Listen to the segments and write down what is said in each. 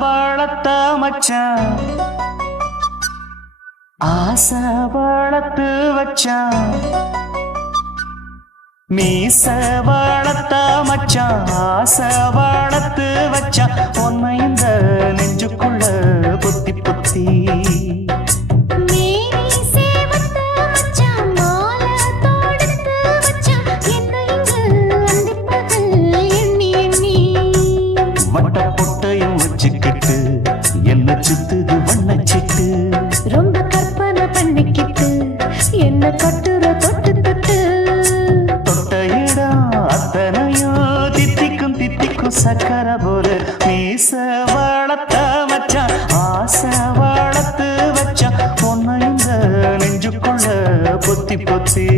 வளர்த்த மச்சான் ஆசை வளர்த்து வச்சான் மீச வளர்த்த மச்சான் ஆசை வளர்த்து வச்சான் உன்னை இந்த நெஞ்சுக்குள்ள பொத்தி பொத்தி என்ன சுத்துது வண்ணச்சிட்டு ரொம்ப கற்பனை பண்ணிக்கிட்டு என்ன கட்டுற தொட்டு தொட்டு தொட்ட இடம் அத்தனையோ தித்திக்கும் தித்திக்கும் சக்கர போல மீச வளர்த்த மச்சான் ஆசை வளர்த்து வச்சான் உன்னை இந்த நெஞ்சுக்குள்ள பொத்தி பொத்தி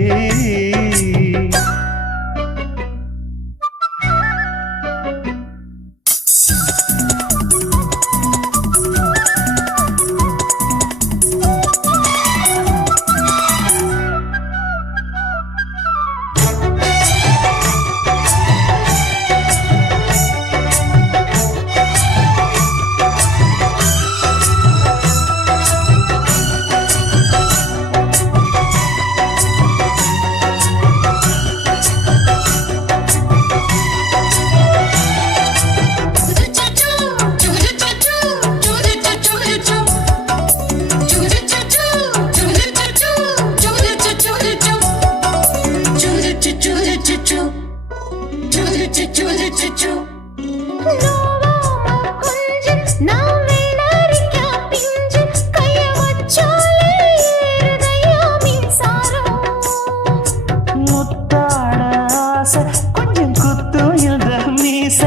கொஞ்சம் குத்தும் இந்த மீச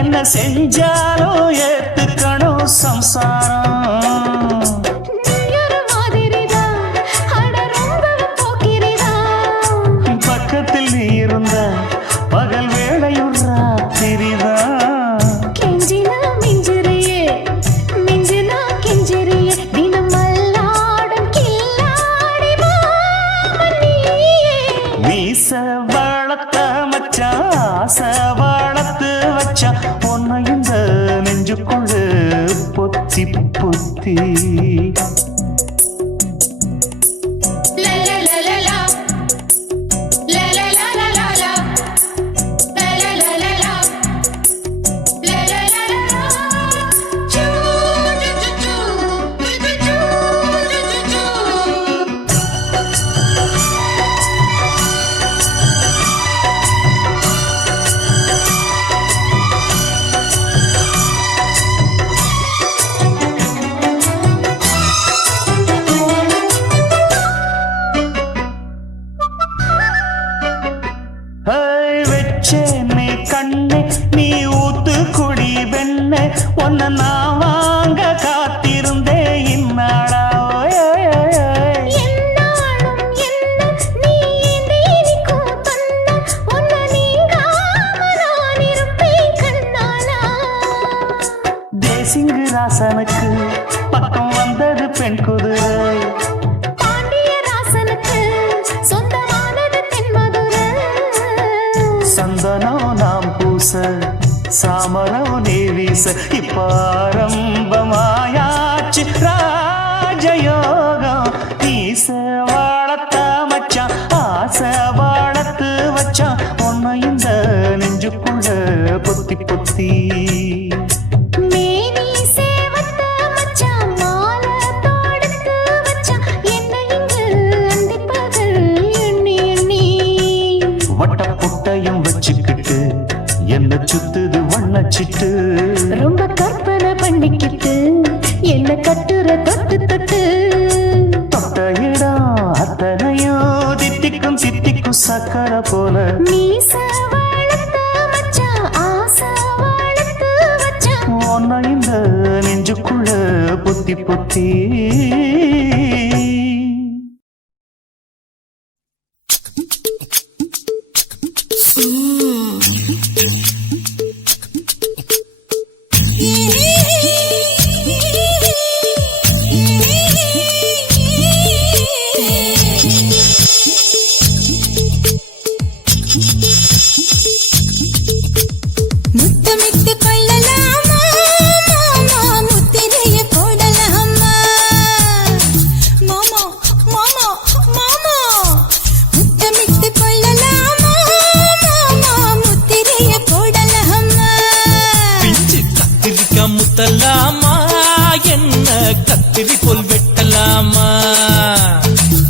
என்ன செஞ்சாலும் ஏத்துக்கணும் சம்சாரம் பக்கத்தில் நீ இருந்த பகல் வேளையும் ராத்திரிதான் கெஞ்சினா மிஞ்சிரியே மிஞ்சினா கெஞ்சிரியே தினம் மல்லாடும் கில்லாடி மாமணியே மீச வளர்த்த மச்சான் ஆசை வளர்த்து வச்சான் உன்னை இந்த நெஞ்சுக்குள்ள பொத்தி பொத்தி வெச்சேனே கண்ணே நீ ஊத்து குடி வெண்ணே உன்னை நான் வாங்க காத்திருந்தே இந்நாடா தேசிங்கு ராசனுக்கு பக்கம் வந்தது பெண் குதிரை சந்தனம் நாம் பூச சாமரம் நீ வீச இப்பாரம்பமாயாச்சு ராஜயோகம் நீச வளர்த்த மச்சான் ஆசை வளர்த்து வச்சான் உன்னை இந்த நெஞ்சுக்குள்ள பொத்தி பொத்தி வச்சுக்கிட்டு என்ன சுத்துது வண்ணச்சிட்டு ரொம்ப கற்பனை பண்ணிக்கிட்டு என்ன கட்டுற தொட்டு தொட்டு தொட்ட இடம் அத்தனையோ தித்திக்கும் தித்திக்கும் சக்கர போல மீச வளர்த்த மச்சான் ஆசை வளர்த்து வச்சான் உன்னை இந்த நெஞ்சுக்குள்ள பொத்தி பொத்தி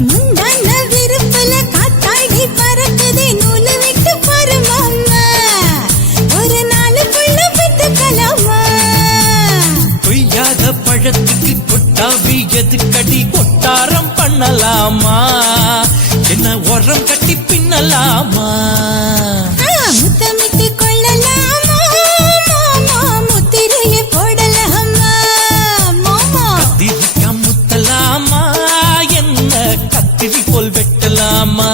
முந்தான விருப்பல காத்தாடி பறக்குதே நூலை விட்டு பாரு மாமா ஒரு நாளுக்குள்ள பெத்துக்கலாமா கொய்யாத பழத்துக்கு கொட்டாவி எதுக்கடி கொட்டாரம் பண்ணலாமா என்ன உரம் கட்டி பின்னலாமா முத்தமிட்டு கொள்ளலாமா மாமா முத்திரையை போடலாமா மாமா கத்திரிக்கா முத்தலாமா என்ன கத்திரி போல் வெட்டலாமா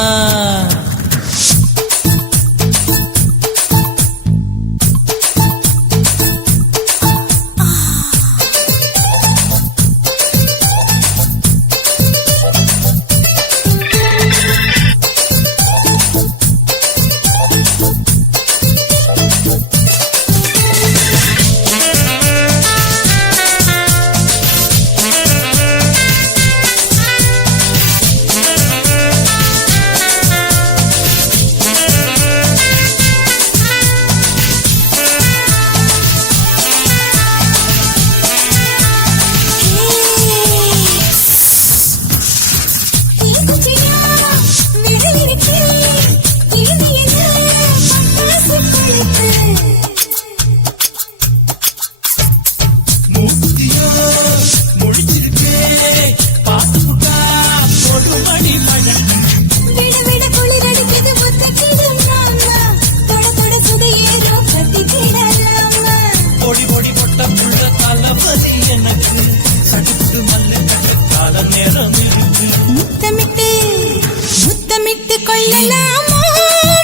முத்தமிட்டு கொள்ளலாமா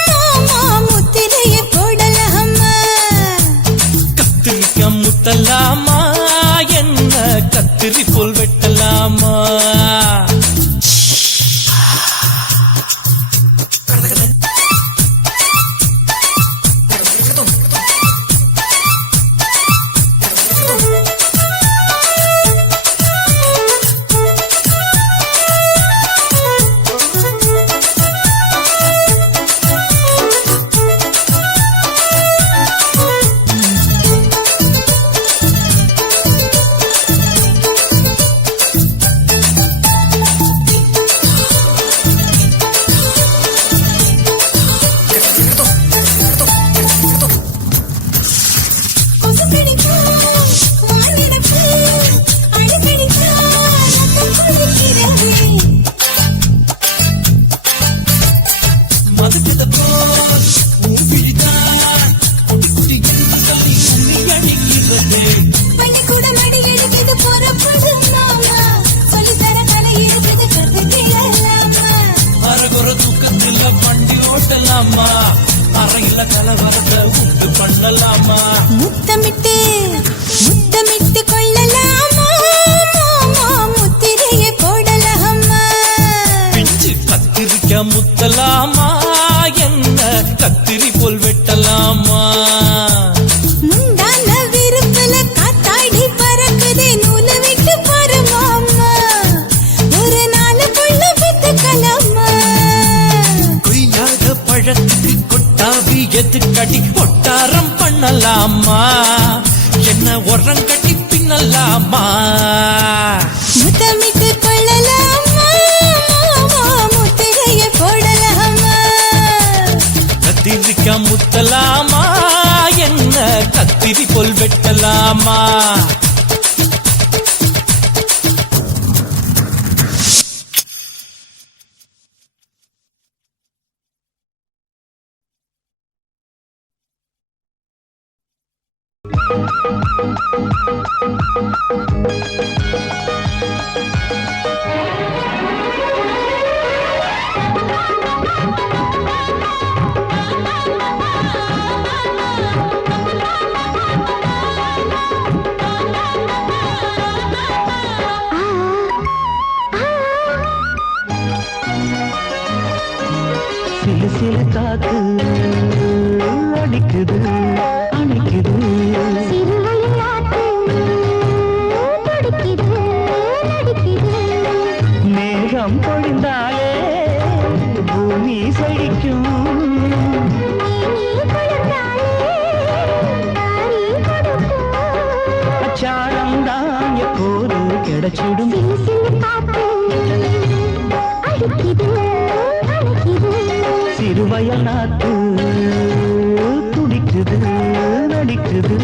மாமா முத்திரையை போடலாமா கத்திரிக்கா முத்தலாமா என்ன கத்திரி போல் வெட்டலாமா அறையில கலவரத்தை உண்டு பண்ணலாமா முத்தமிட்டு முத்தமிட்டு கொள்ளலாமா மாமா முத்திரையை போடலாமா பிஞ்சு கத்திரிக்கா முத்தலாமா என்ன கத்திரி போல் வெட்டலாமா முந்தான விருப்பல காத்தாடி பறக்குதே நூலை விட்டு பாரு மாமா ஒரு நாளுக்குள்ள பெத்துக்கலாமா கொய்யாத பழத்துக்கு கொட்டாவி எதுக்கடி கொட்டாரம் பண்ணலாமா என்ன உரம் கட்டி பின்னலாமா முத்தமிட்டு கொள்ளலாமா மாமா முத்திரையை போடலாமா கத்திரிக்கா முத்தலாமா என்ன கத்திரி போல் வெட்டலாமா சிலு சிலு காத்து அடிக்குது அணைக்குது மேகம் பொழிந்தாலே பூமி செழிக்கும் அச்சாரம் தான் எப்போது கிடைச்சிடும் சிறுவயல் நாத்து துடிக்குது நடிக்குது.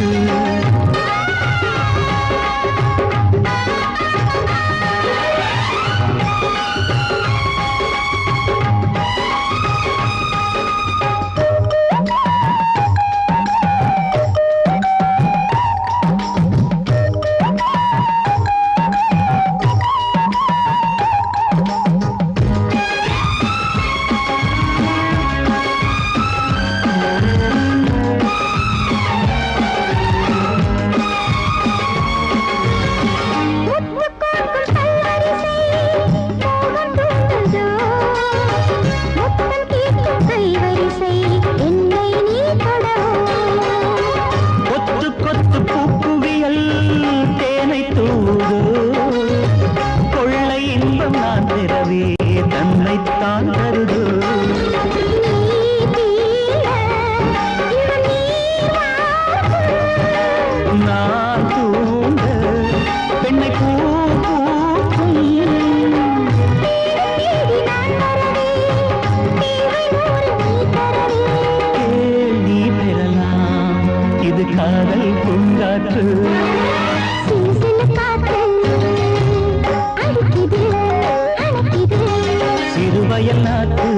சிறுவயல் நாத்து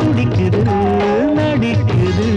துடிக்குது நடிக்குது.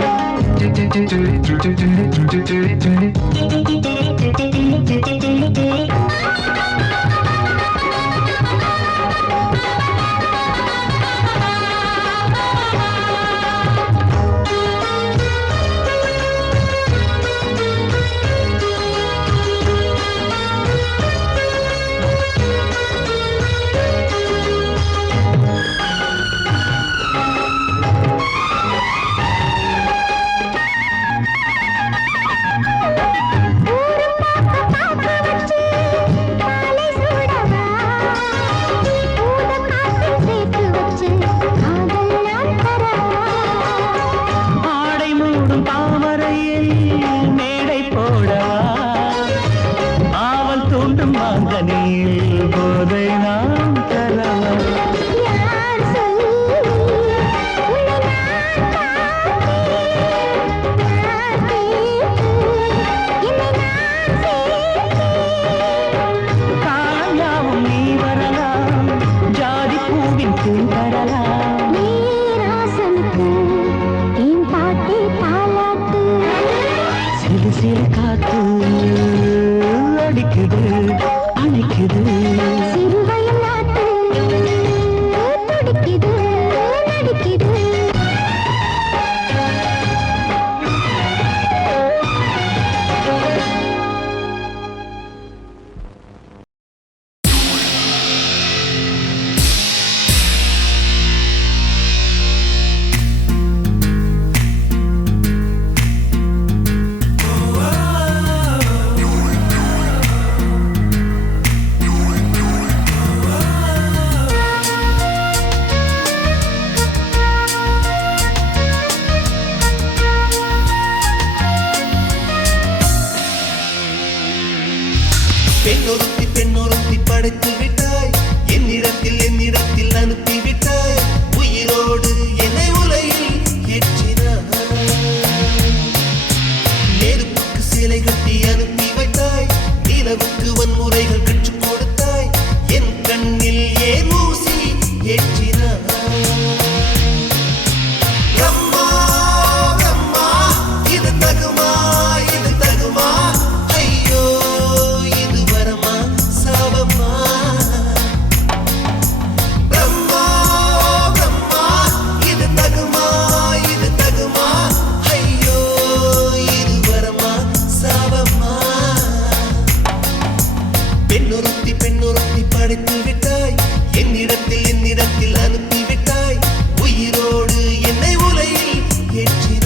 பெண்ணொருத்தி படைத்து விட்டாய், என்னிடத்தில் அனுப்பி விட்டாய், உயிரோடு என்னை உலையில் ஏற்றினாய். நெருப்புக்கு சிலை கட்டி அனுப்பி வைத்தாய், நிலவுக்கு வன்முறைகள் கற்றுக் கொடுத்தாய், என் கண்ணில் ஏன் ஊசி ஏற்றினாய். அம்மா அம்மா இது தகுமா, இது தகுமா, ஐயோ இது வரமா சாபமா. பிரம்மா பிரம்மா இது தகுமா, இது தகுமா, ஐயோ இது வரமா சாபமா. பெண்ணொருத்தி படைத்து விட்டாய், என்னிடத்தில் அனுப்பி விட்டாய், உயிரோடு என்னை உலையில் ஏற்றினாய்.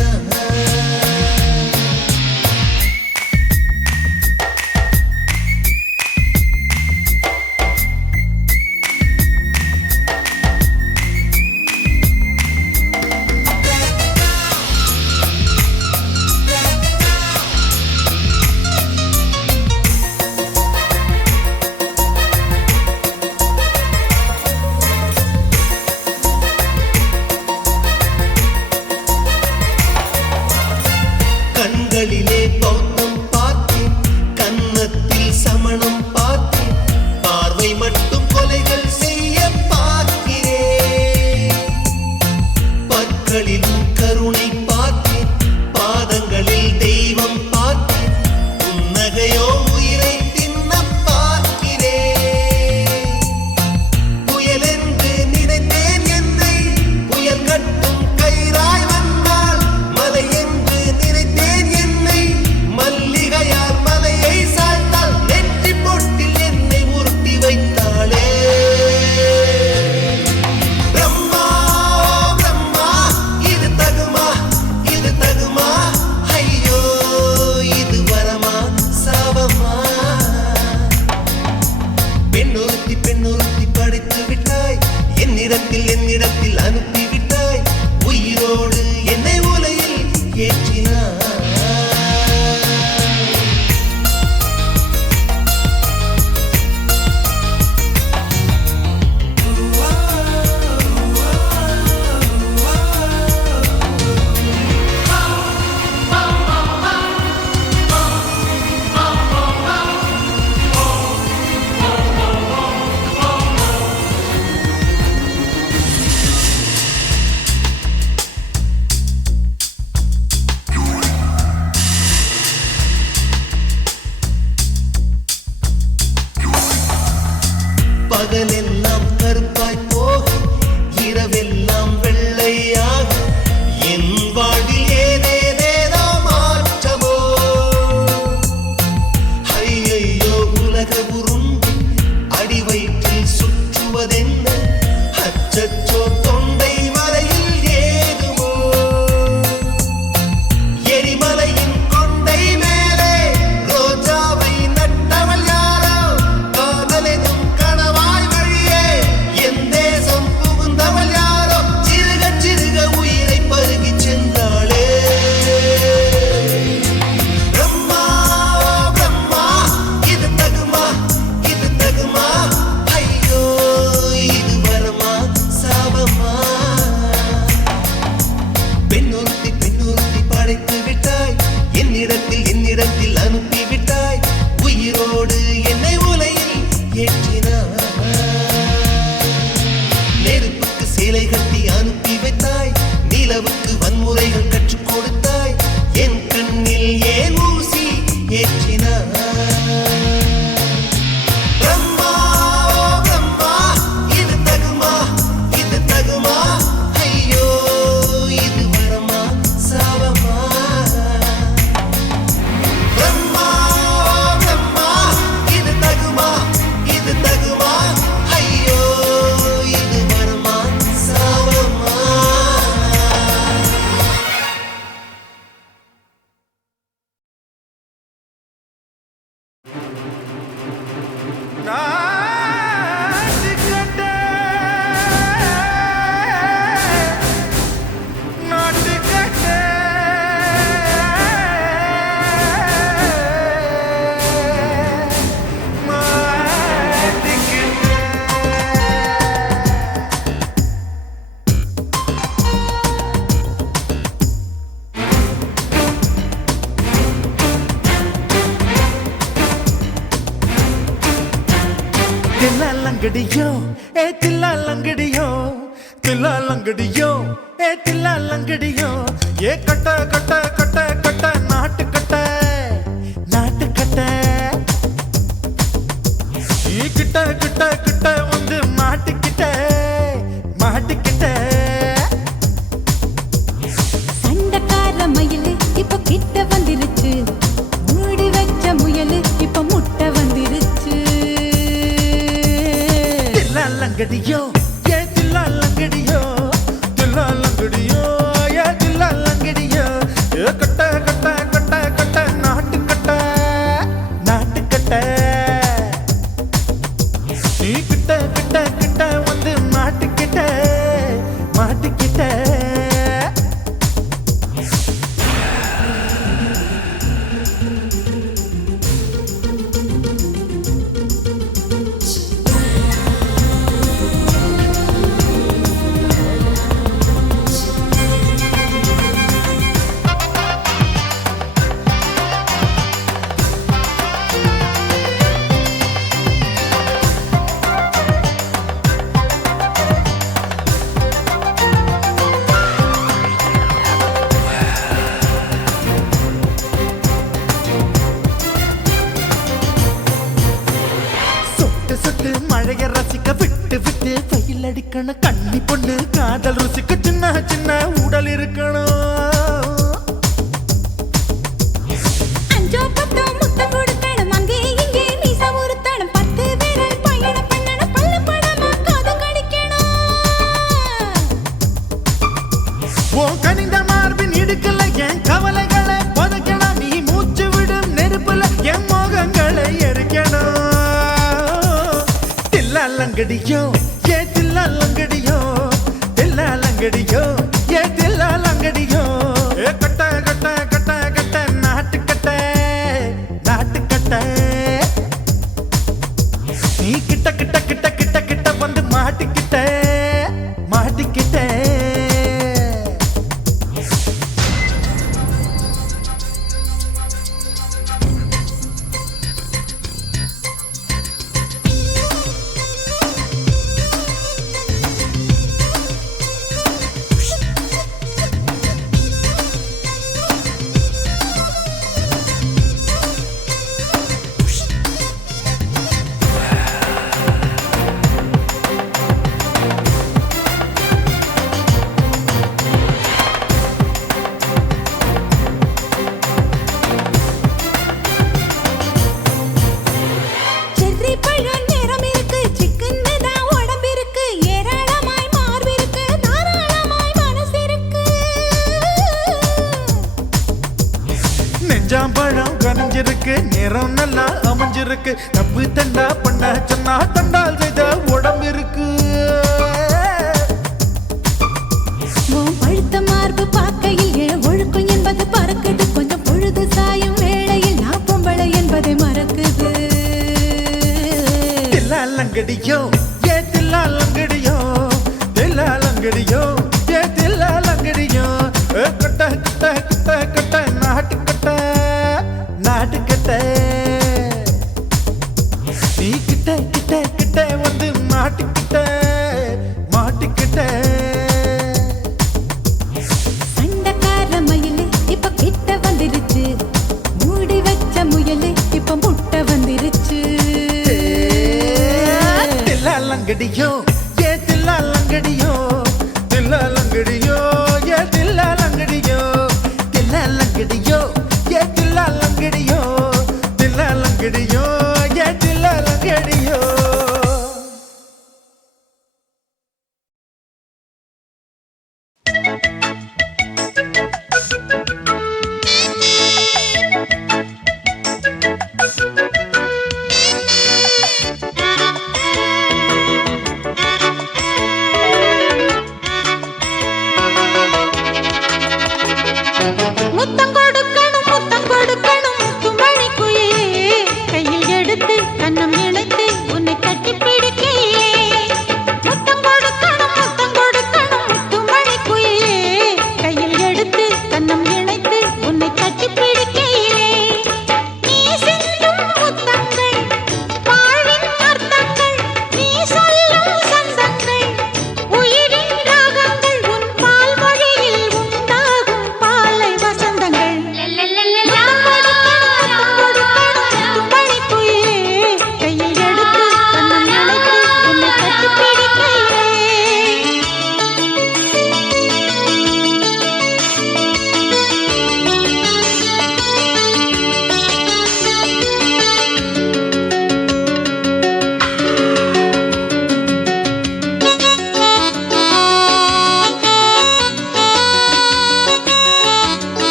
பகலெல்லாம் கருப்பாய் போக இரவெல்லாம் வெள்ளையாக என் வாழ்வில் ஏதேதேதோ மாற்றமோ ஐயையோ உலக உருண்டு அடி வயிற்றில் சுற்றுவதென்ன அச்சச்சோ தொண்டை வரையில் ஏதுமோ எரிமலையின் கொண்டை மேலே ரோஜாவை நட்டவள் யாரோ காதலெனும் கணவாய் வழியே என் தேசம் புகுந்தவள் யாரோ சிறுக சிறுக உயிரை பருகிச் சென்றாளே பிரம்மா பிரம்மா இது தகுமா ஐயோ இது வரமா சாபமா பெண்ணொருத்தி படைத்து விட்டாய் என்னிடத்தில் அனுப்பி விட்டாய் உயிரோடு என்னை உலையில் ஏற்றினாய் நெருப்புக்கு சேலை கட்டி அனுப்பி வைத்தாய் நிலவுக்கு வன்முறைகள் கற்றுக் கொடுத்தாய் என் கண்ணில் ஏன் ஊசி ஏற்றினாய் பிரம்மா பிரம்மா இது தகுமா ஐயோ இது வரமா சாபமா பிரம்மா பிரம்மா இது தகுமா ஐயோ இது வரமா சாபமா தில்லாலங்கடியோ தில்லாலங்கடியோ தில்லாலங்கடியோ தில்லாலங்கடியோ கட்ட கட்ட கட்ட கட்ட நாட்டு கட்ட கிட்ட கிட்ட கிட்ட வந்து மாட்டிக்கிட்ட சண்டக்கார மயிலு இப்ப கிட்ட வந்துருச்சு மூடி வச்ச முயலு இப்ப முட்டை வந்துருச்சு தில்லாலங்கடியோ தில்லாலங்கடியோ தில்லாலங்கடியோ தில்லாலங்கடியோ கட்ட கட்ட கட்ட கட்ட நாட்டு கட்ட நீ கிட்ட கிட்ட கிட்ட வந்து மாட்டிக்கிட்ட சொட்டு மழைய ரசிக்க விட்டு விட்டு வெயில் அடிக்கணும் கண்ணி பொண்ணு காதல் ருசிக்க சின்ன சின்ன உடல் இருக்கணும் அஞ்சோ பத்தோ முட்டை கொடுக்கணும் அங்கே இங்கே மீச உருத்தணும் 10 விரல் பயணம் பண்ணணும் பல்ல படமா காது கடிக்கணும் ஓ கனிந்த மார்பின் இடுக்கல என் கவலைகளை புதைக்கணும் நீ மூச்சு விடும் நெருப்புல என் மோகங்களை எரிக்கணும் தில்லாலங்கடியோ தில்லாலங்கடியோ தில்லாலங்கடியோ தில்லாலங்கடியோ கட்ட கட்ட கட்ட கட்ட நாட்டு கட்ட நீ கிட்ட கிட்ட கிட்ட கிட்ட கிட்ட வந்து மாட்டிக்கிட்ட இருக்கு நேரம் நல்லா அமைஞ்சிருக்கு தப்பு தண்டா பண்ண சொன்னா தண்டால் செய்த உடம்பு இருக்கு உன் பழுத்த மார்பு பார்க்கையில் என் ஒழுக்கம் என்பது பறக்குது கொஞ்சம் பொழுது சாயும் வேளையில் நான் பொம்பளை என்பதை மறக்குது தில்லாலங்கடியோ ஏ தில்லாலங்கடியோ தில்லாலங்கடியோ ஏ தில்லாலங்கடியோ கட்ட கட்ட கட்ட கட்ட நாட்டுக்கட்ட நாட்டுக்கட்ட நீ கிட்ட கிட்ட கிட்ட வந்து மாட்டிக்கிட்ட மாட்டிக்கிட்ட சண்டைக்கார மயிலு இப்ப கிட்ட வந்துருச்சு மூடி வச்ச முயலு இப்ப முட்டை வந்துருச்சு தில்லாலங்கடியோ ஏ தில்லாலங்கடியோ தில்லாலங்கடியோ ஏ தில்லாலங்கடியோ தில்லாலங்கடியோ ஏ தில்லாலங்கடியோ தில்லாலங்கடியோ ஏ தில்லாலங்கடியோ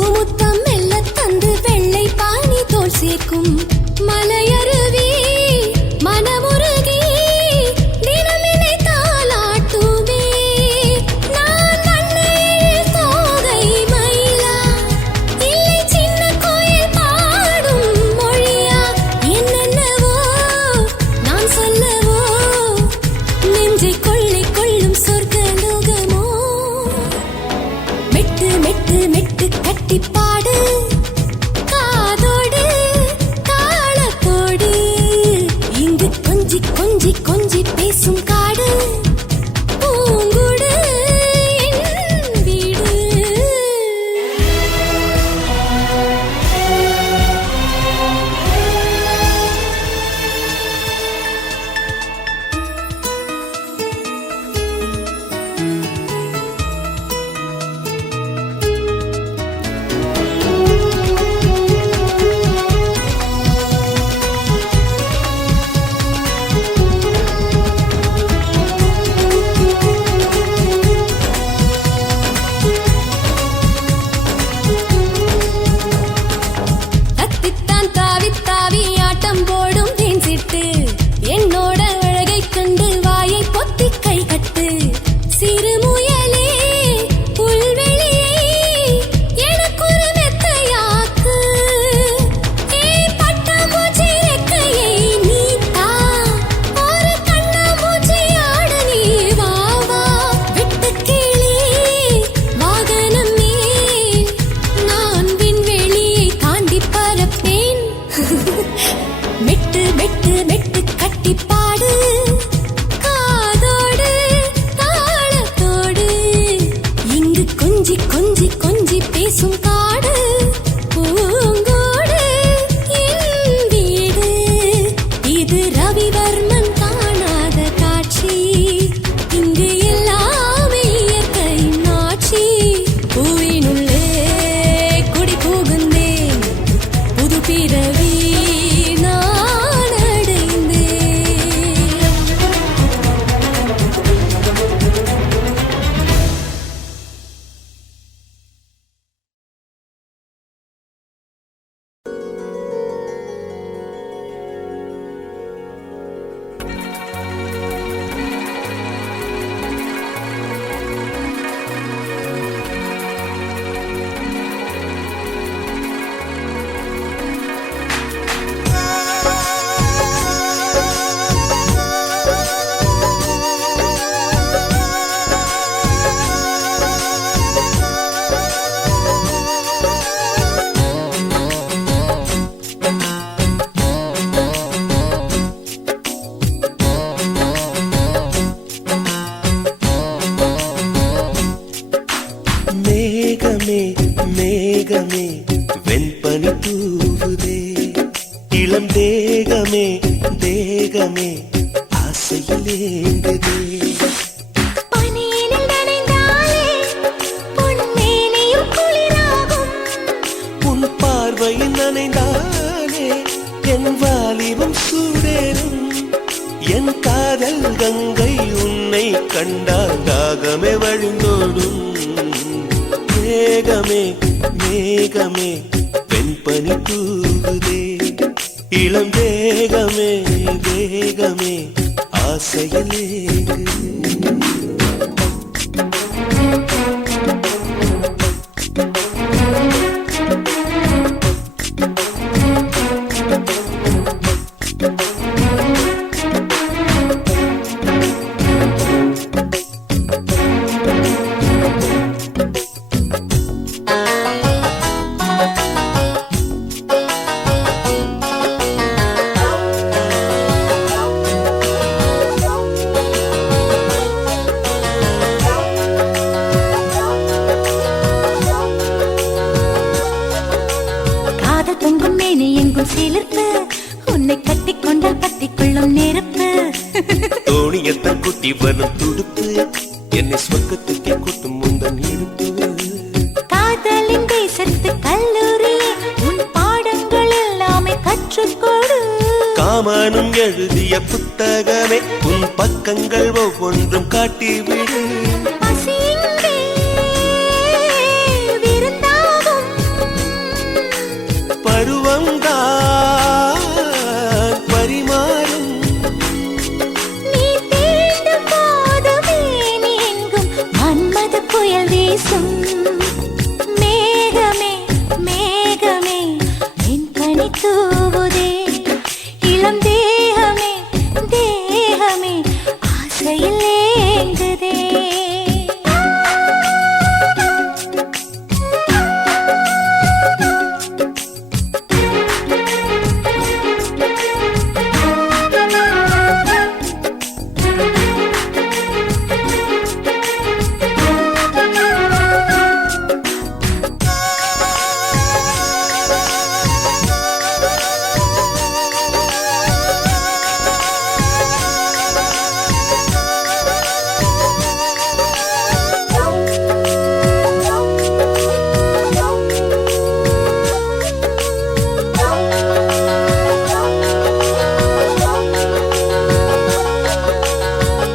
பூமுத்தம் மெல்ல தந்து வெள்ளை பானி தோல் சேர்க்கும் மலையருவி மனமுருகி தினமினை தாலாட்டுவே நான் மண்ணில் தோகை மயிலா இல்லை சின்ன கோயில் பாடும் மொழியா என்னென்னவோ நான் சொல்லவோ நெஞ்சை கொள்ளை கொள்ளும் சொர்க்க லோகமோ மெட்டு மெட்டு மெட்டு கட்டி பாடு காதோடு தாளத்தோடு இங்கு கொஞ்சி கொஞ்சி கொஞ்சி பேசும் காடு பூங்குடு என் வீடு தத்தித்தான் தாவித் தாவி ஆட்டம் போடும் தேன் சிட்டு என்னோட அழகை கண்டு வாயை பொத்தி கை கட்டு சிறு முயலே புல்வெளியை எனக்கொரு மெத்தையாக்கு பட்டாம்பூச்சி ரெக்கையை நீத்தா ஒரு கண்ணாமூச்சி ஆட நீ வா வா விட்டு கிளி வாகனம் மேல் நான் விண்வெளியை தாண்டி பறப்பேன் மெட்டு மெட்டு மெட்டு கட்டி பாடு காதோடு தாளத்தோடு இங்கு கொஞ்சி கொஞ்சி கொஞ்சி பேசும் காடு பூங்கோடு என் வீடு இது ரவிவர்மன் காணாத காட்சி இங்கு எல்லாமே இயற்கையின் ஆட்சி பூவினுள்ளே குடி புகுந்தேன் புது பிறவி நான் அடைந்தேன் மேகமே மேகமே வெண்பனி தூவுதே இளம் தேகமே தேகமே ஆசையில் ஏங்குதே பனியினில் நனைந்தாலே பொன்மேனியும் குளிராகும் உன் பார்வையில் நனைந்தாலே என் வாலிபம் சூடேறும் என் காதல் கங்கை உன்னை கண்டால் தாகமே வழிந்தோடும் மேகமே மேகமே வெண்பனி தூவுதே இளம் தேகமே தேகமே ஆசையில் ஏங்குதே தோணியத்தான் குட்டி வரும் துடுப்பு என்னை சொர்க்கத்துக்கே கூட்டும் முந்தன் இடுப்பு காதலின் தேசத்து கல்லூரியே உன் பாடங்கள் எல்லாமே கற்றுக்கொடு காமனும் எழுதிய புத்தகமே உன் பக்கங்கள் ஒவ்வொன்றும் காட்டிவிடு பசியின்றி விருந்தாகும் தூவுதே இளம் தேகமே தேகமே ஆசையில் ஏங்குதே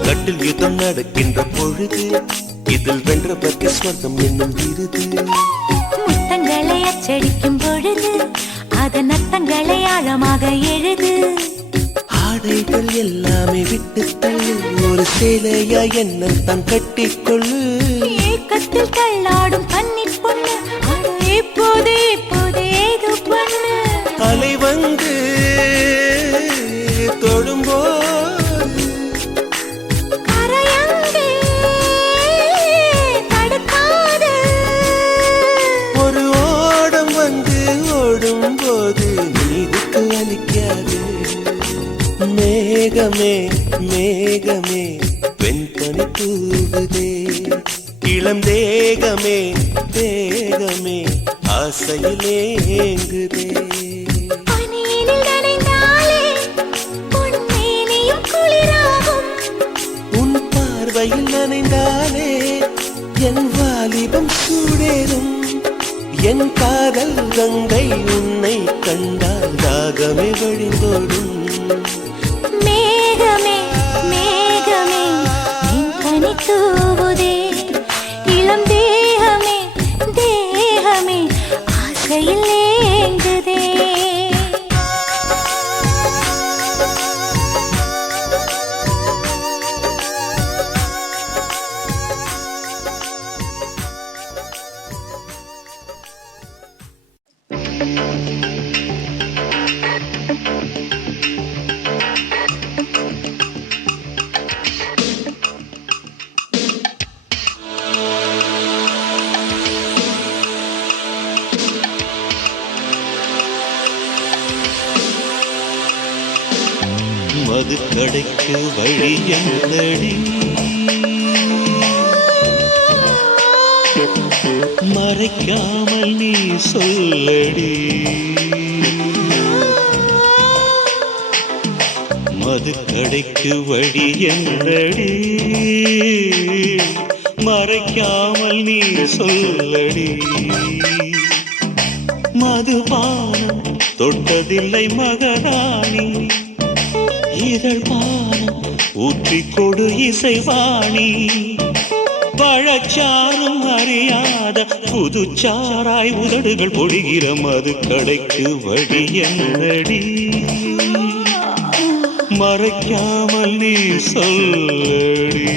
கட்டில் யுத்தம் நடக்கின்ற பொழுது இதில் வென்றவர்க்கு ஸ்வர்க்கம் என்னும் விருது முத்தங்களை அச்சடிக்கும் பொழுது அதன் அர்த்தங்களை ஆழமாக எழுது ஆடைகள் எல்லாமே விட்டு தள்ளு ஒரு சேலையா என்ன தான் கட்டிக்கொள்ளு ஏக்கத்தில் தள்ளாடும் கன்னி பொண்ணு அட இப்போது இப்போது ஏது பண்ணு அலை வந்து தொடும்போது கரையங்கே தடுக்காது ஒரு ஓடம் வந்து ஓடும் போது நீதிக்கு அளிக்காது மேகமே மேகமே வெண்பனி தூவுதே இளம் தேகமே தேகமே ஆசையிலே ஏங்குதே பனியினில் நனைந்தாலே பொன்மேனியும் குளிராகும் உன் பார்வையில் நனைந்தாலே என் வாலிபம் சூடேறும் என் காதல் கங்கை உன்னை கண்டால் தாகமே வழிந்தோடும் மேகமே மேகமே வெண்பனி தூவுதே இளம் தேகமே தேகமே ஆசையில் ஏங்குதே மது கடைக்கு வழி என்னடி மறைக்காமல் நீ சொல்லடி மது கடைக்கு வழி என்னடி மறைக்காமல் நீ சொல்லடி மதுபானம் தொட்டதில்லை மகராணி இதழ் பானம் ஊற்றிக்கொடு இசைவாணி பழச்சாரும் அறியாத புதுச்சாராய் உதடுகள் பொழிகிற மது கடைக்கு வழி என்னடி மறைக்காமல் நீ சொல்லடி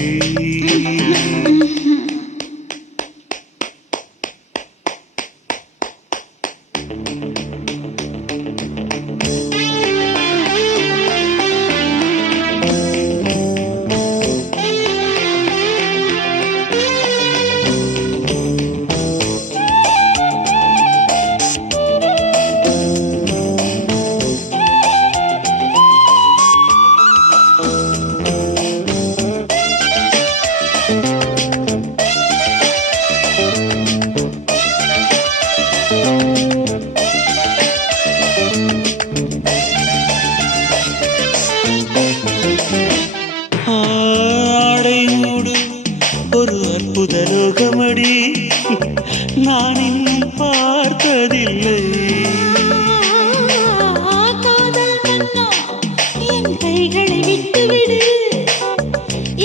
அற்புதலோகமடி நான் இன்னும் பார்த்ததில்லை. காதல் மன்னா என் கைகளை விட்டுவிடு,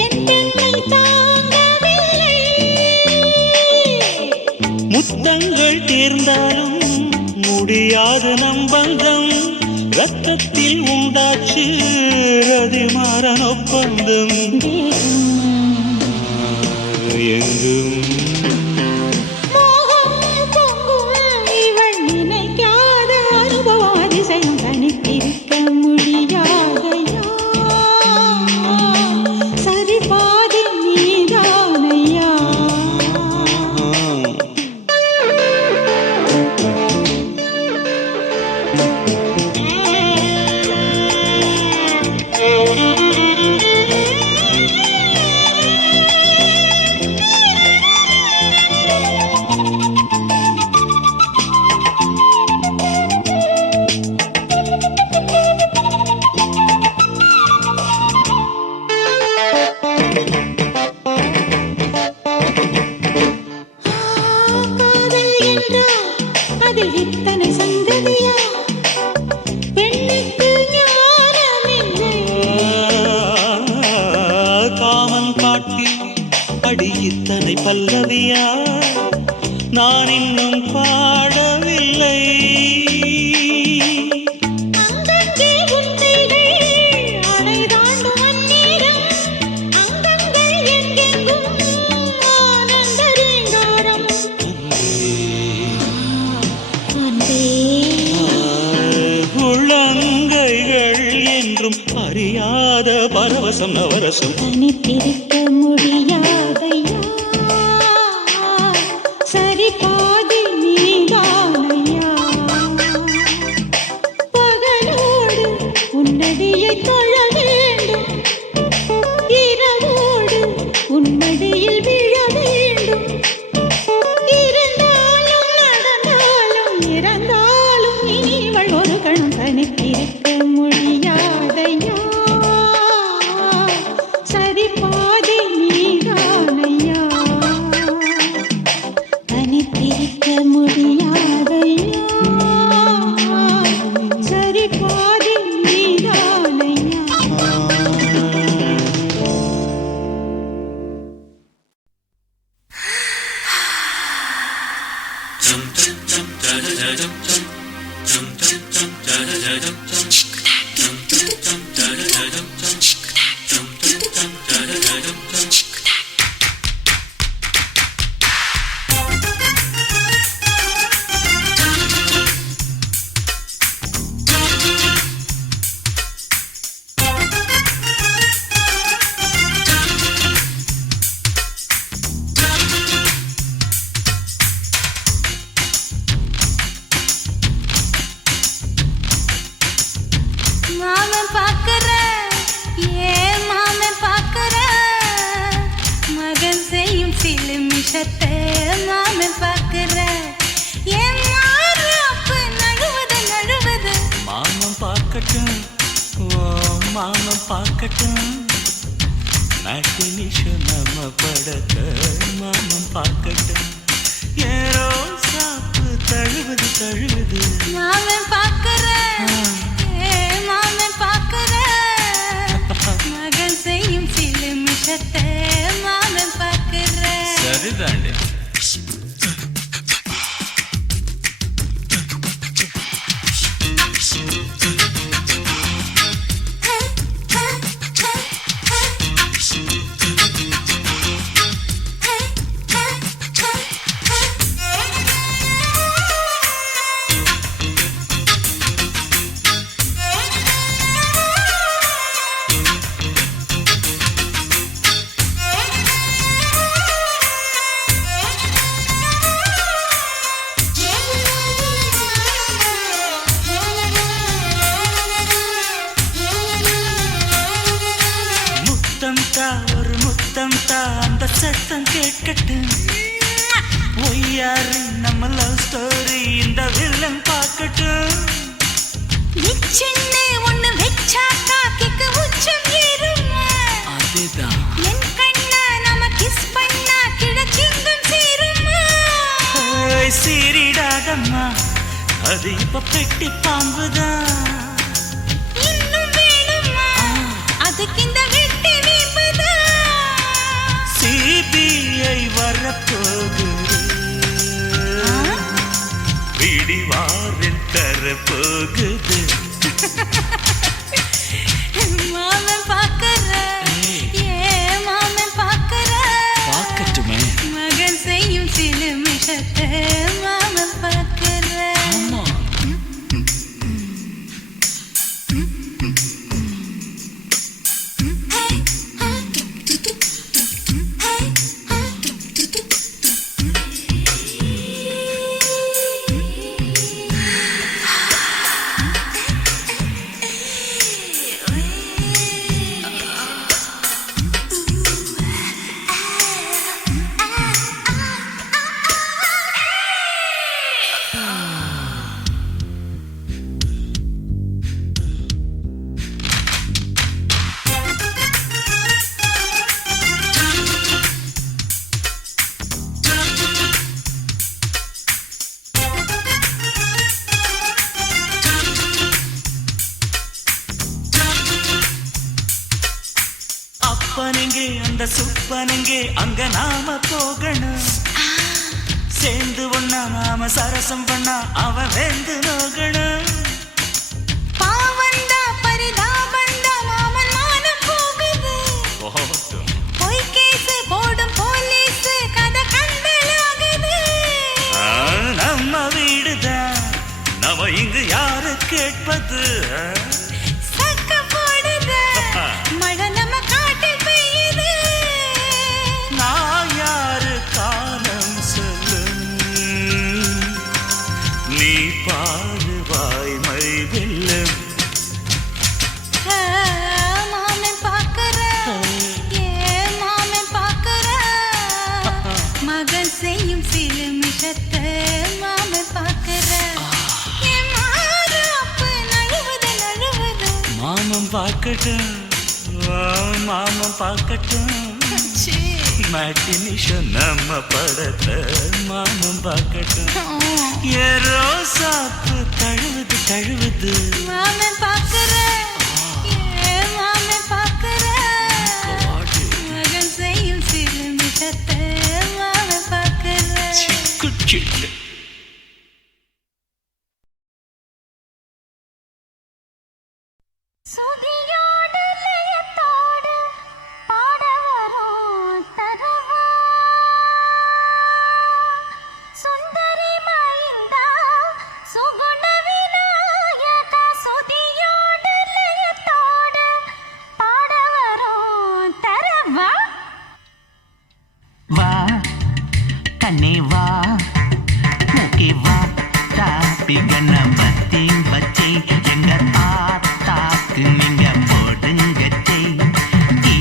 என் பெண்ணை தாங்கவில்லை. முத்தங்கள் தேர்ந்தாலும் முடியாத நம்பந்தம் ரத்தத்தில் உண்டாச்சு ரதிமாறன் ஒப்பந்தம். எங்கும் மோகம் பொங்கும் இவள் நினைக்காத அனுபவம் அதிசயம். இது இத்தனை சங்கதியா பெண்ணுக்கு ஞானமில்லை காமன் பாட்டில் அடி இத்தனை பல்லவியா நான் இன்னும் பாடவில்லை அங்கங்கே உன்னைகள் அணை தாண்டும் அந்நேரம் அங்கங்கள் எங்கெங்கும் ஆனந்த ரீங்காரம் அன்பே உள்ளங்கைகள் என்றும் அறியாத பரவசம் நவரசம் தனித்திருக்க முடியாதையா சரி பாதி நீதானையா பகலோடு உன்னடியை தொழ வேண்டும் இரவோடு உன்மடியில் விழ வேண்டும் இருந்தாலும் நடந்தாலும் இறந்தாலும் இனிவள் ஒரு கணம் தனித்திருக்க முடியாதையா சரி பாதி நீதானையா தனித்திருக்க முடியாதையா சரி பாதி நீதானையா மாமன் பாக்குற ஏன் மாமன் பாக்குற மகன் செய்யும் சில மிஷத்தை மாமன் பாக்குற ஏன் மாறாப்பு நழுவது நழுவது மாமன் பார்க்கட்டும் ஓ மாமன் பார்க்கட்டும் நாட்டு நிஷம் நம்ம படத்த மாமன் பார்க்கட்டும் ஏரோ சாப்பு தழுவது தழுவது மாமன் பாக்குற ஏன் மாமன் பாக்குற மகன் செய்யும் சில மிஷத்தை மாமன் பாக்குற சரிதாண்டி ஒரு முத்தம் தா அந்த சத்தம் கேட்கட்டும் ஒய்யாரு நம்ம லவ் ஸ்டோரி இந்த வில்லன் பார்க்கட்டும் சின்ன ஒண்ணு வெச்சா காக்கிக்கு உச்சம் ஏறுமா அதுதான் என் கண்ணா நம்ம கிஸ் பண்ணா கிடச்சிங்கும் சேருமா சீரிடாதம்மா அது இப்ப பெட்டி பாம்புதான் இன்னும் வேணுமா அதுக்கு இந்த வெட்டி வீம்புதான் சிபிஐ வரப்போகுது பிடிவாரன் தரப்போகுது மாமன் பாக்குற ஏன் மாமன் பாக்குற பார்க்கட்டுமே மகன் செய்யும் சில மிஷத்தை மாமன் பாக்குற ஆமா இந்த சுப்பனுங்கே அங்க நாம போகணும். சேர்ந்து ஒண்ணா நாம சரசம் பண்ணா அவன் வேந்து நோகணும். பாவந்தா பரிதாபந்தா மாமன் மானம் போகுது. பொய் கேஸ் போடும் போலீஸ் கதை கண்டலாகுது. நம்ம வீடுதான் நம்ம இங்கு யாரு கேட்பது? சக்க போடுது மழை நம்ம காட்டில் பெய்யுது. நான் யாரு காலம் சொல்லும் நீ பாரு வாய்மை வெல்லும். மாமன் பாக்குற மாமன் பாக்குற மகன் செய்யும் சிலுமிஷத்தை மாமன் பாக்குற. மாமன் பார்க்கட்டும் மாமன் பார்க்கட்டும். மேட்டினிஷன் நம்ம படத்தை மாமன் பார்க்கட்டும். ஏரோ சாப்பு தழுவுது தழுவுது. மாமன் பாக்குற மாமன் பாக்குற மகன் செய்யும் சிலுமிஷத்தை மாமன் பாக்குற. சிக்கு சிக்கு சுதியோடு லயத்தோடு பாட வரும் தரவா சுந்தரி மைந்தா சுகுண விநாயகா. சுதியோடு லயத்தோடு பாட வரும் தரவா. வா கண்ணே வா மூக்கே வா காப்பி கணபதி பச்சை எங்க தாத்தாக்கு நீங்க போடுங்கச்சே. டீ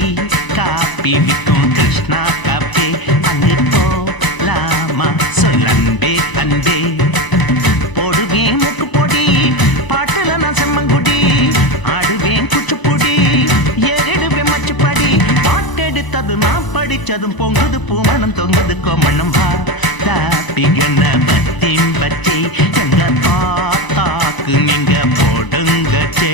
காப்பி விற்கும் கிருஷ்ணா காப்பி அங்கு போலாமா சொல்லன்பே அன்பே. போடுவேன் மூக்கு பொடி பாட்டுல நான் செம்மங்குடி ஆடுவேன் குச்சுப்புடி ஏறிடுவேன் மச்சுப்படி. பாட்டெடுத்தது நான் படிச்சதும் பொங்குது பூமணம் தொங்குது கோமணம். வா காப்பி கணபதி பச்சை எங்க தாத்தாக்கு நீங்க போடுங்கச்சே.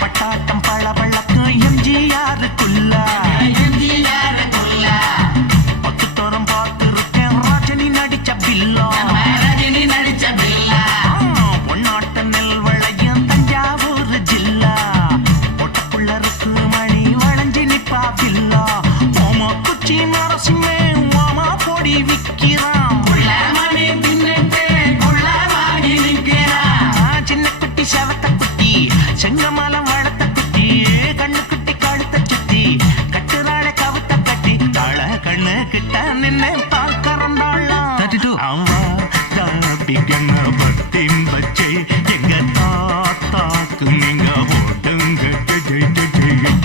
பட்டாட்டம் பளபளக்கு எம்ஜிஆருக்குள்ள பத்து தரம் பார்த்திருக்கேன் ரஜினி நடிச்ச பில்லா. பொன்னாட்ட நெல் வளையும் தஞ்சாவூர் ஜில்லா. பொட்டப்புள்ள இருக்கு மணி வளைஞ்சி நிப்பா பில்லா. ஓமா குச்சி நரசிம்மே ஓமா பொடி விக்கிறான். சின்ன குட்டி செவத்த குட்டி செங்கமலம் வளர்த்த குட்டி கண்ணு குட்டி கழுத்த சுத்தி கட்டுறாள கவுத்த கட்டி தாழ கண்ணு கிட்ட நின்னு பார்க்கறந்தாளாம். அவா காப்பி கணபதி பச்சை எங்க தாத்தாக்கு நீங்க போடுங்க ஜெய் ஜெய் ஜெய்.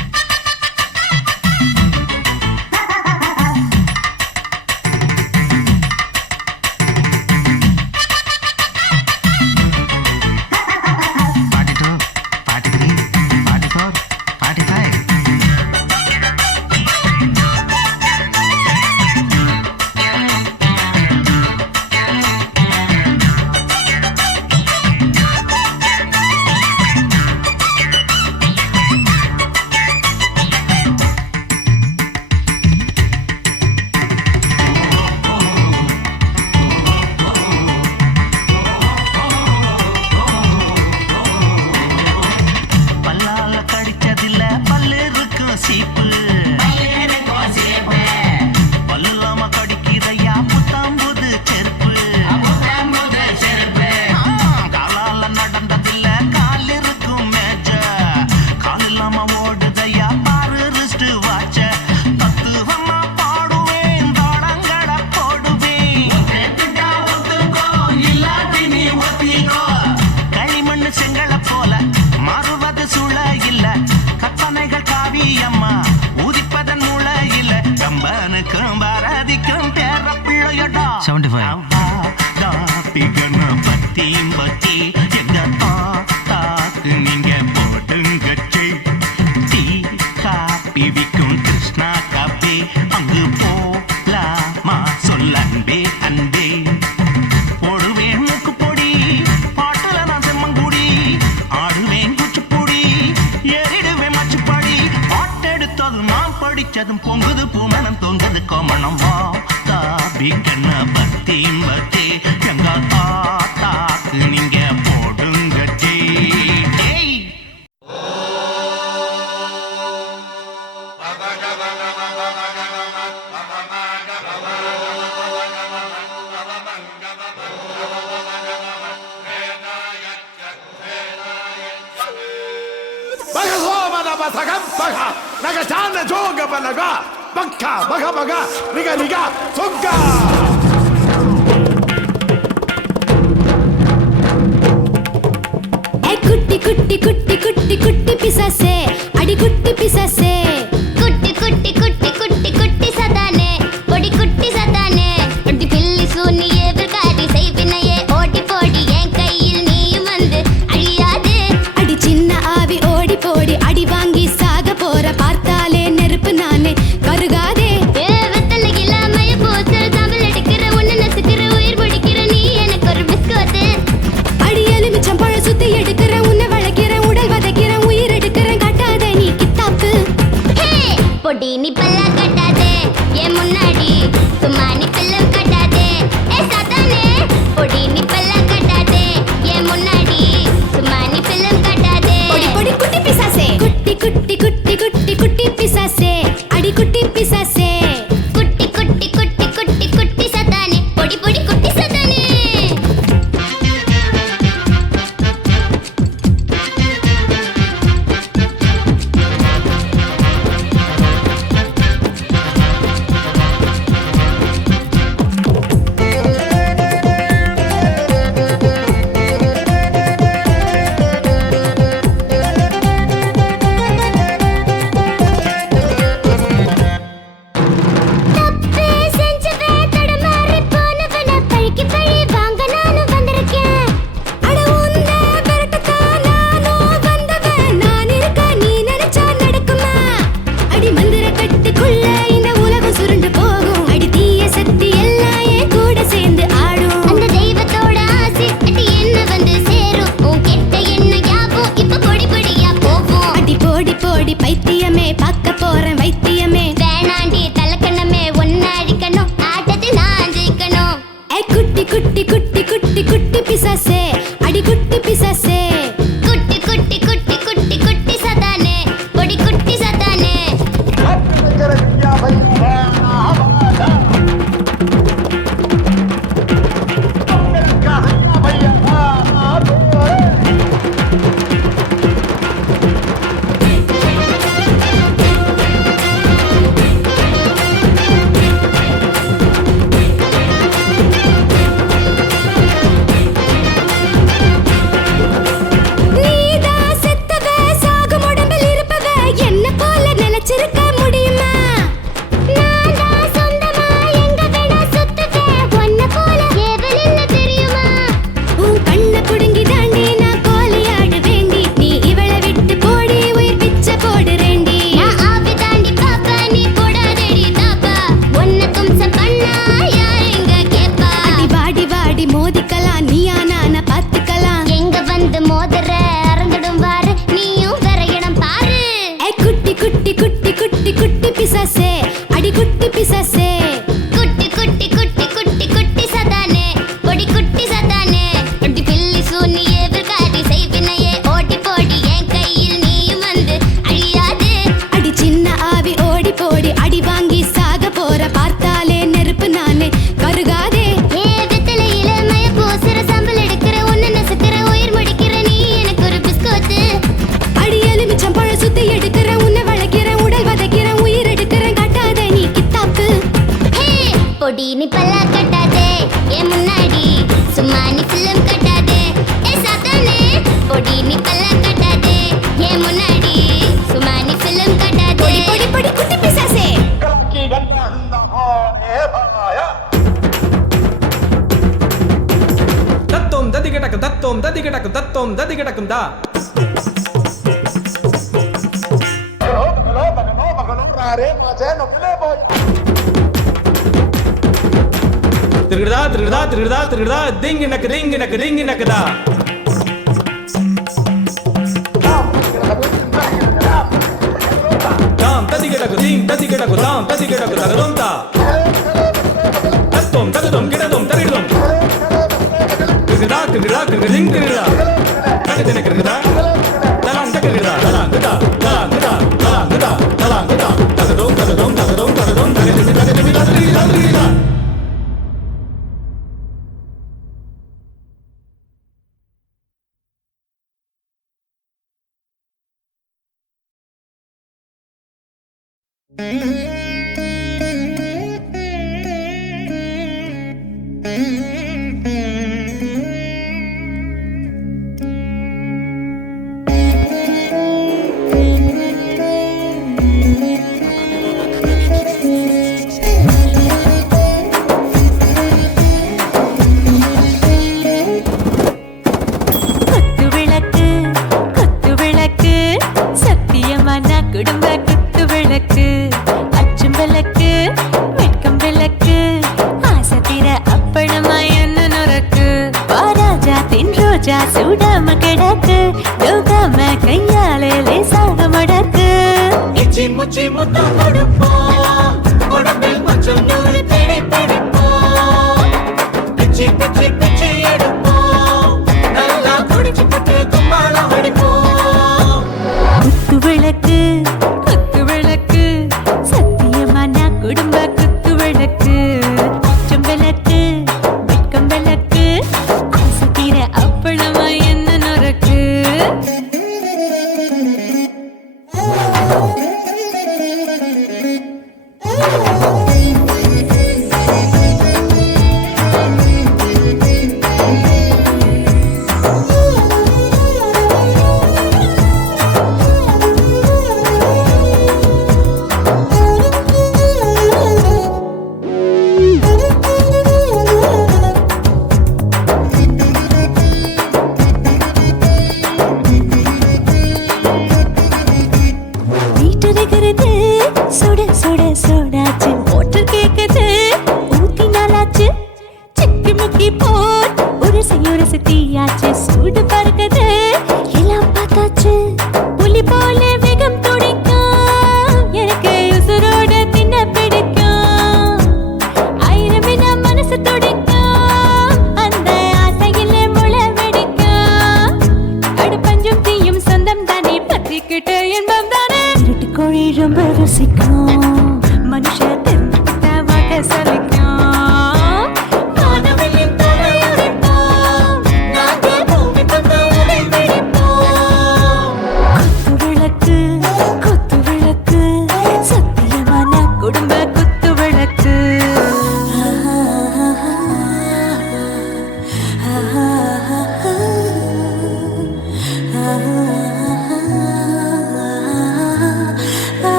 பத்தி பத்தி எங்க தாத்தாக்கு நீங்க போடுங்கச்சி டீ காப்பி விக்கும் கிருஷ்ணா காப்பி அங்கு போலாமா சொல்ல அன்பே அன்பே போடுவேன் மூக்கு பொடி பாட்டுல நான் செம்மங்குடி ஆடுவேன் குச்சிப்புடி ஏறிடுவேன் மச்சுப்படி பாட்டெடுத்தது நான் படிச்சதும் பொங்குது பூமணம் தொங்குது கோமணம் வா தாபி கண்ண பத்தி பத்தி எங்க தாத்தாக்கு நீங்க போடுங்க டேய் Nagachana joga balaga, bakka baga baga, riga riga, songa. குட்டி குட்டி குட்டி குட்டி குட்டி பிசாசே அடி குட்டி பிசாசே குட்டி குட்டி குட்டி குட்டி குட்டி சதானே பொடி குட்டி சதானே அடி பில்லி சூனியே விர்காரி செய்வினையே ஓடி போடி என் கையில் நீயும் வந்து அழியாதே அடி சின்ன ஆவி ஓடி போடி அடி வாங்கி சாக போற பார்த்தாலே நெருப்பு நானே கருகாதே வெத்தலை இல்லாமய போச்சல் தமிழ் அடிக்கிற உன்னை நசுக்கிற உயிர் முடிக்கிற நீ எனக்கு ஒரு பிஸ்கோத்து அடி எலுமிச்சம் பழ சுத்தி எடுக்கிற உன்னை வளைக்கிற உடல் வதைக்கிற உயிர் எடுக்கிற கட்டாத நீ கித்தாப்பு பொடி நீ பல்ல கட்டாதே என் முன்னாடி சும்மா நீ பில்லம் கட்டாதே ஏ சதானே பொடி நீ பல்ல கட்டாதே என் முன்னாடி சும்மா நீ பில்லம் கட்டாதே பொடி பொடி குட்டி பிசாசே குட்டி குட்டி குட்டி குட்டி குட்டி பிசாசே அடி குட்டி பிசாசே குட்டி குட்டி குட்டி குட்டி குட்டி சதானே பொடி பொடி குட்டி சதானே பைத்தியமே பார்க்க போறேன் வைத்தியமே வேணாண்டி தலக்கணமே ஒன்ன அடிக்கணும் ஆட்டத்தில் நான் ஜெயிக்கணும் ஏ குட்டி குட்டி குட்டி குட்டி குட்டி பிசாசே அடி குட்டி பிசாசே குட்டி குட்டி குட்டி குட்டி குட்டி சதானே பொடி குட்டி சதானே பிசாசே அடி குட்டி பிசாசே குட்டி குட்டி குட்டி குட்டி குட்டி சதானே பொடி குட்டி சதானே அடி பில்லி சூனியே விர்காரி செய்வினையே ஓடி போடி என் கையில் நீயும் வந்து அழியாதே அடி சின்ன ஆவி ஓடி போடி அடி வாங்கி சாக போற பார்த்தாலே நெருப்பு நானே கருகாதே வெத்தலை இளமய பூசுற சம்பல் எடுக்கிற உன்னை நசுக்கிற உயிர் முடிக்கிற நீ எனக்கு ஒரு பிஸ்கோத்து அடி எலுமிச்சம் பழ சுத்தி எடுக்கிற உன்னை வளைக்கிற உடல் வதைக்கிற பொடி நீ பல்ல கட்டாதே என் முன்னாடி சும்மா நீ பில்லம் கட்டாதே ஏ சதானே பொடி நீ பல்ல கட்டாதே என் முன்னாடி சும்மா நீ பில்லம் கட்டாதே பொடி பொடி பொடி குட்டி பிசாசே ததிகடக்கும் தத்தோம் ததிகடக்கும் தா திருடா திருடா திருடா திருடா திங்கு நக்குதா தாம் ததிகடக்கு திங் ததிகடக்கு தாம் ததிகடக்கு தகதோம் தா தத்தோம் தகதோம் கிடதோம் தரிடோம் கிருகதா கிருகதா கிருகதிங் கிருகதா தகதின கிருகதா தலாங் தகிருகதா தலாங் கிருகதா தலாங் கிருகதா தலாங் கிருகதா தலாங் கிருகதா தகதோம் தகதோம் தகதோம் தகதோம் தகதின தகதின தகதின சுடாம கிடக்கு யோகாம கையாலே லேசாக மடக்கு இச்சி முச்சி முத்தம் கொடுப்போம் உடம்பில் மச்சம் நூறு தேடி பிடிப்போம் பிச்சி பிச்சி பிச்சி எடுப்போம் நல்லா குடிச்சு பட்டு கும்பாலம் அடிப்போம் குத்து விளக்கு சத்தியமான குடும்ப குத்து விளக்கு அச்சம் விளக்கு வெட்கம் விளக்கு ஆசை தீர அப்பளமா என்ன நொறுக்கு சுட சுட சோடாச்சு மோட்டர் கேக்குது ஊத்தி நாளாச்சு சிக்கி முக்கி போர் உரசி தீயாச்சு சூடு பறக்குது எல்லாம் பார்த்தாச்சு புலி போல வேகம் துடிக்கும் எனக்கு உசுரோட தின்ன பிடிக்கும் ஆயிரமினா மனசு துடிக்கும் அந்த ஆசையிலே முளை வெடிக்கும் அடுப்பஞ்சும் தீயும் சொந்தம் தானே பத்திக்கிட்டு என்பம் தானே கோழி ரொம்ப ருசிக்கும் மனுஷ தெரிஞ்சுக்கிட்ட வாக்க சலிக்கும் மானவெளியும் தலையுரைப்போம் நாங்கள் பூமி தந்த உரை வெடிப்போம் குத்து விளக்கு சத்தியமான குடும்ப குத்து விளக்கு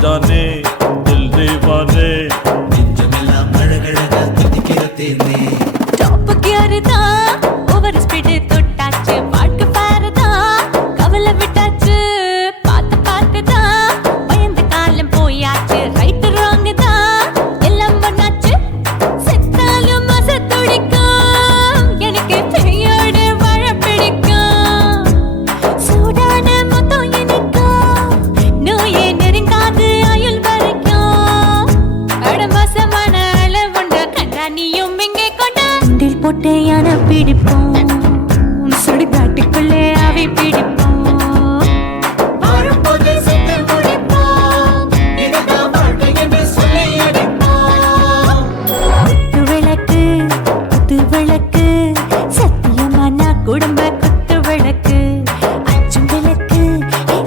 जाने दिल दीवाने நெஞ்சமெல்லாம் அழகழகா தித்திக்கிறதேனே டாப் கியர் தான் ஓவர் ஸ்பீட் தொட்டாச்சு வாழ்க்கை பாரு தான் கவலை விட்டாச்சு பார்த்து தான் பயந்த காலம் போயாச்சு ரைட் ராங் தான் எல்லாம் பண்ணாச்சு செத்தாலும் மச துடிக்கும் எனக்கு பெரியோட வாழ பிடிக்கும் சூடான மொத்தம் இனிக்கும் நோயே நெருங்காது ஆயுள் வரைக்கும் அடமோசமான அளவுண்ட கண்டா நீயும் இங்கே கொண்ட உண்டில் போட்டு யானை பிடிப்போம் சுடுகாட்டுக்குள்ளே அவை பிடிப்போம் வரும்போது சுட்டு முடிப்போம் இதுதான் வாழ்க்கை என்று சொல்லி அடிப்போம் குத்து விளக்கு சத்தியமான குடும்ப குத்து விளக்கு அச்சும் விளக்கு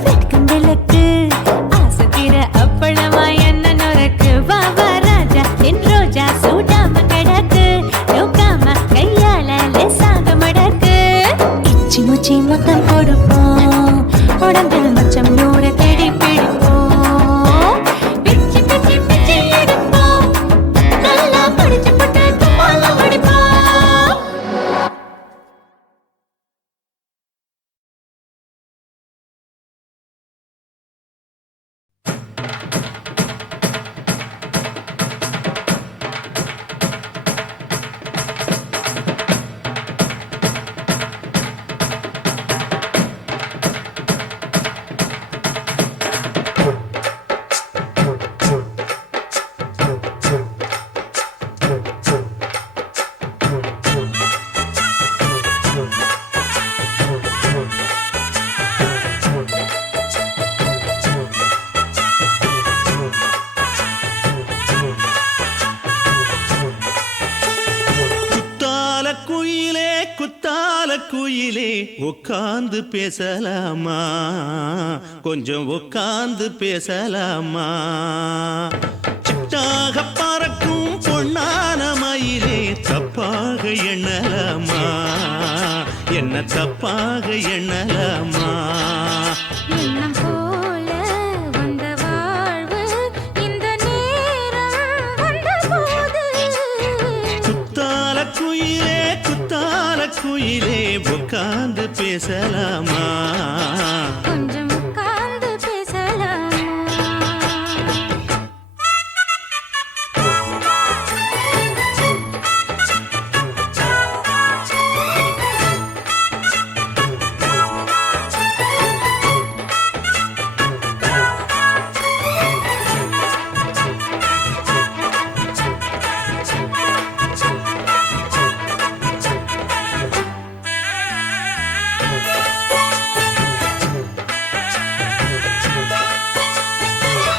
வெட்கம் விளக்கு ஆசை தீர அப்பளமா என்ன நொறுக்கு வா ராஜா என் ரோஜா சூடாம கிடக்கு நோக்காம கையால லேசாக மடக்கு இச்சி முச்சி மொத்தம் கொடுப்போம் உடம்பில் மச்சம் நூறு தேடி பிடிப்போம் உட்கார்ந்து பேசலாமா கொஞ்சம் உட்கார்ந்து பேசலாமா சிட்டாக பறக்கும் பொன்னான மயிலே தப்பாக எண்ணலாமா என்ன தப்பாக எண்ணலாமா எண்ணம் போல வந்த வாழ்வு இந்த நேரம் வந்தபோது குத்தால குயிலே உட்கார்ந்து பேசலாமா கொஞ்சம் உட்கார்ந்து பேசலாமா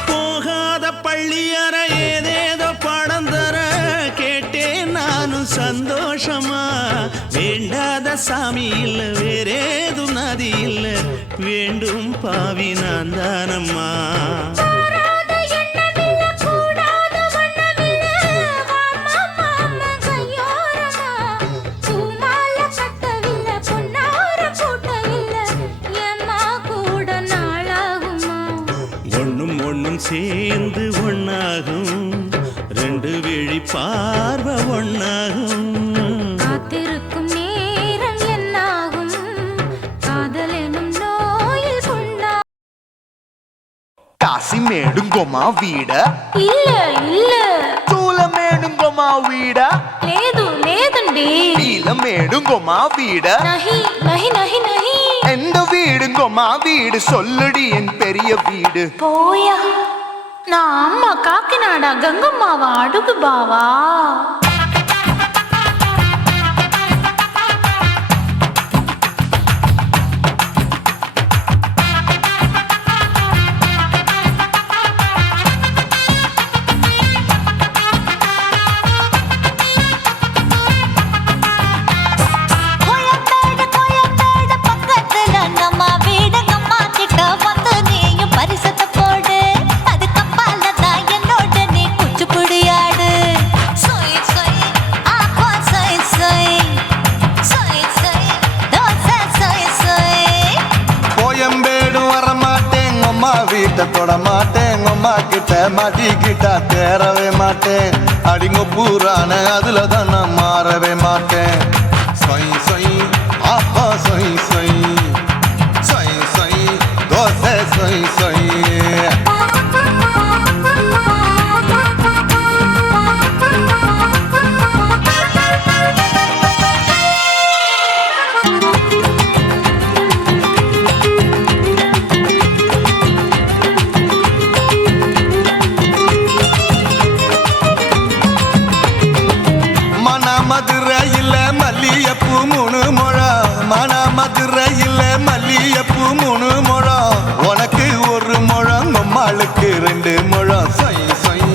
போகாத பள்ளியற ஏதேதோ படம் தர கேட்டேன் நானும் சந்தோஷமா வேண்டாத சாமி இல்ல வேறேதும் நதி இல்ல வேண்டும் பாவி நான் தானம்மா கூடாத எண்ணமில்ல கூடாத வண்ணமில்ல வாமா மாமா கையோரமா பூமால கட்டவில்லை பொன்னார கூட்டவில்லை ஏம்மா கூட நாளாகுமா ஒண்ணும் சேர்ந்து ஒண்ணாகும் ரெண்டு விழி பார்வை ஒண்ணாகும் காத்திருக்கும் நேரம் என்னாகும் காதல் எனும் நோயில் புண்ணா కాశీమేడుంగోమా వీడ இல்ல இல்ல తూలమేడుంగోమా వీడ లేదండి నీలమేడుంగోమా వీడ நஹி நஹி நஹி நஹி எந்த வீடுங்கோமா வீடு சொல்லுடி என் பெரிய வீடு போயா நான் அம்மா காக்கிநாடா கங்கம்மாவா அடுகு பாவா கோயம்பேடு பக்கத்துல நம்ம வீடு அம்மா கிட்ட வந்து நீயும் பரிசத்தை போடு அது கப்பால தான் என்னோட நீ குச்சிப்புடியாடு சொய் சொய் ஆப்பா சொய் சொய் சொய் சொய் தோசை சொய் சொய் கோயம்பேடு வரமாட்டேன் அம்மா வீட்டை தொட மாட்டேன் அம்மா கிட்ட மாட்டிக்கிட்டா தேரவே மாட்டேன் அடிங்க பூரான அதுல தான் நான் மாறவே மாட்டேன் சொய் சொய் அப்பா சொய் சொய் சொய் சொய் தோசை சொய் சொய் மதுரையில் மல்லியப்பூ 3 முழம் மதுரையில் மல்லியப்பூ 3 முழம் உனக்கு 1 முழம் நம்மளுக்கு 2 முழம் சொய் சொய்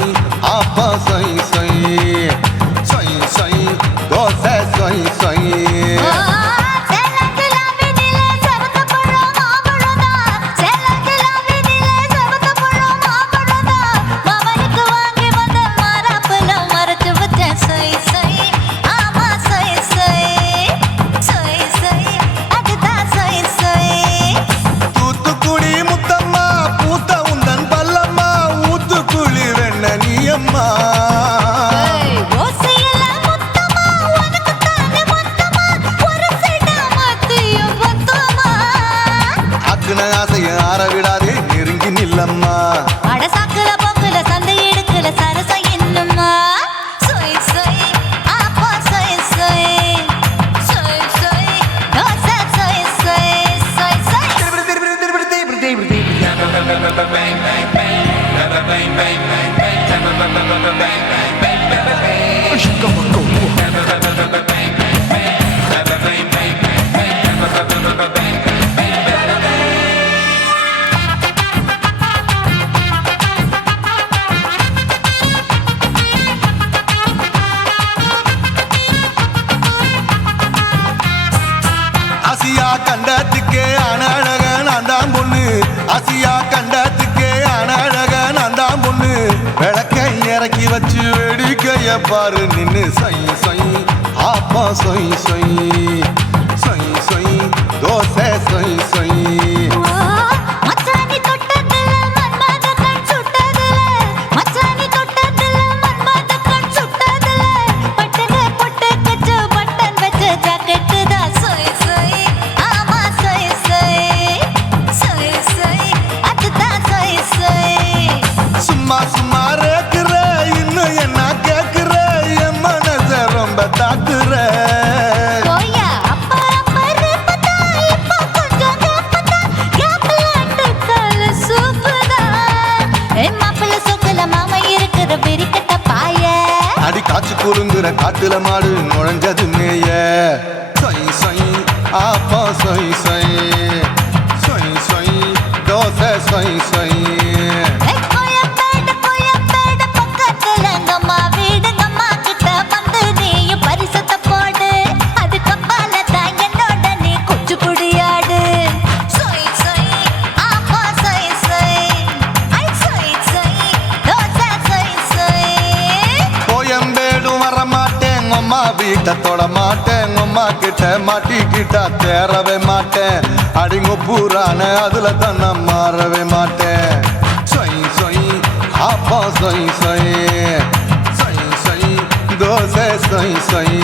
அப்பா சொய் சொய் சொய் சொய் தோசை சொய் சொய் தூத்துக்குடி முத்தம்மா பூத்த உந்தன் பல்லம்மா ஊத்துக்குழி வெண்ண நீயம்மா அக்குன ஆசைய ஆற விடாதே நெருங்கி நில்லம்மா அடசாக்குல போக்குல சந்தை எடுக்கல சரசம் என்னம்மா சொய் சொய் ஆப்பா சொய் சொய் சொய் சொய் தோசை சொய் சொய் சொய் சொய் ஆசியா பாரு நின்னு சொய் சொய் ஆப்பா சொய் சொய் சொய் சொய் தோசை சொய் சொய் மச்சானி தொட்டதுல மன்மத கண் சுட்டதுல மச்சானி தொட்டதுல மன்மத கண் சுட்டதுல பட்டன பொட்டு கச்சு பட்டன் வச்ச ஜாக்கெட் தான் சொய் சொய் ஆமா சொய் சொய் சொய் சொய் அதுதான் சொய் சொய் சும்மா சும்மா ரேக்குற இன்னும் என்ன கேக்குற என் மனச ரொம்ப தாக்குற போயா அப்பா ரப்பதா இப்போ கொஞ்சம் கேப்பதா கேப்ல அட்டக்கால சூப்பரா மாப்பிள்ள சொக்கல மாமா இருக்கிற பெரிக்கட்ட பாய அடி காய்ச்சி குறுங்குற காட்டுல மாடு நுழைஞ்சது மேய சொய் சொய் ஆப்பா சொய் சொய் சொய் சொய் தோசை சொய் சொய் கோயம்பேடு பக்கத்துல எங்கம்மா வீடு அம்மா கிட்ட வந்து நீயும் பரிசத்தை போடு அது கப்பால தான் என்னோட நீ குச்சி குடியாடு சொய் சொய் ஆப்பா சொய் சொய் ஐ சொய் சொய் தோசை சொய் சொய் கோயம்பேடும் வர மாட்டேன் அம்மா வீட்டை தொட மாட்டேன் அம்மா கிட்ட மாட்டிக்கிட்டா தேரவே மாட்டேன் அடிங்க பூரான அதுல தான் நான் மாறவே மாட்டேன் சொய் சொய் ஆப்பா சொய் சொய் சொய் சொய் தோசை சொய் சொய்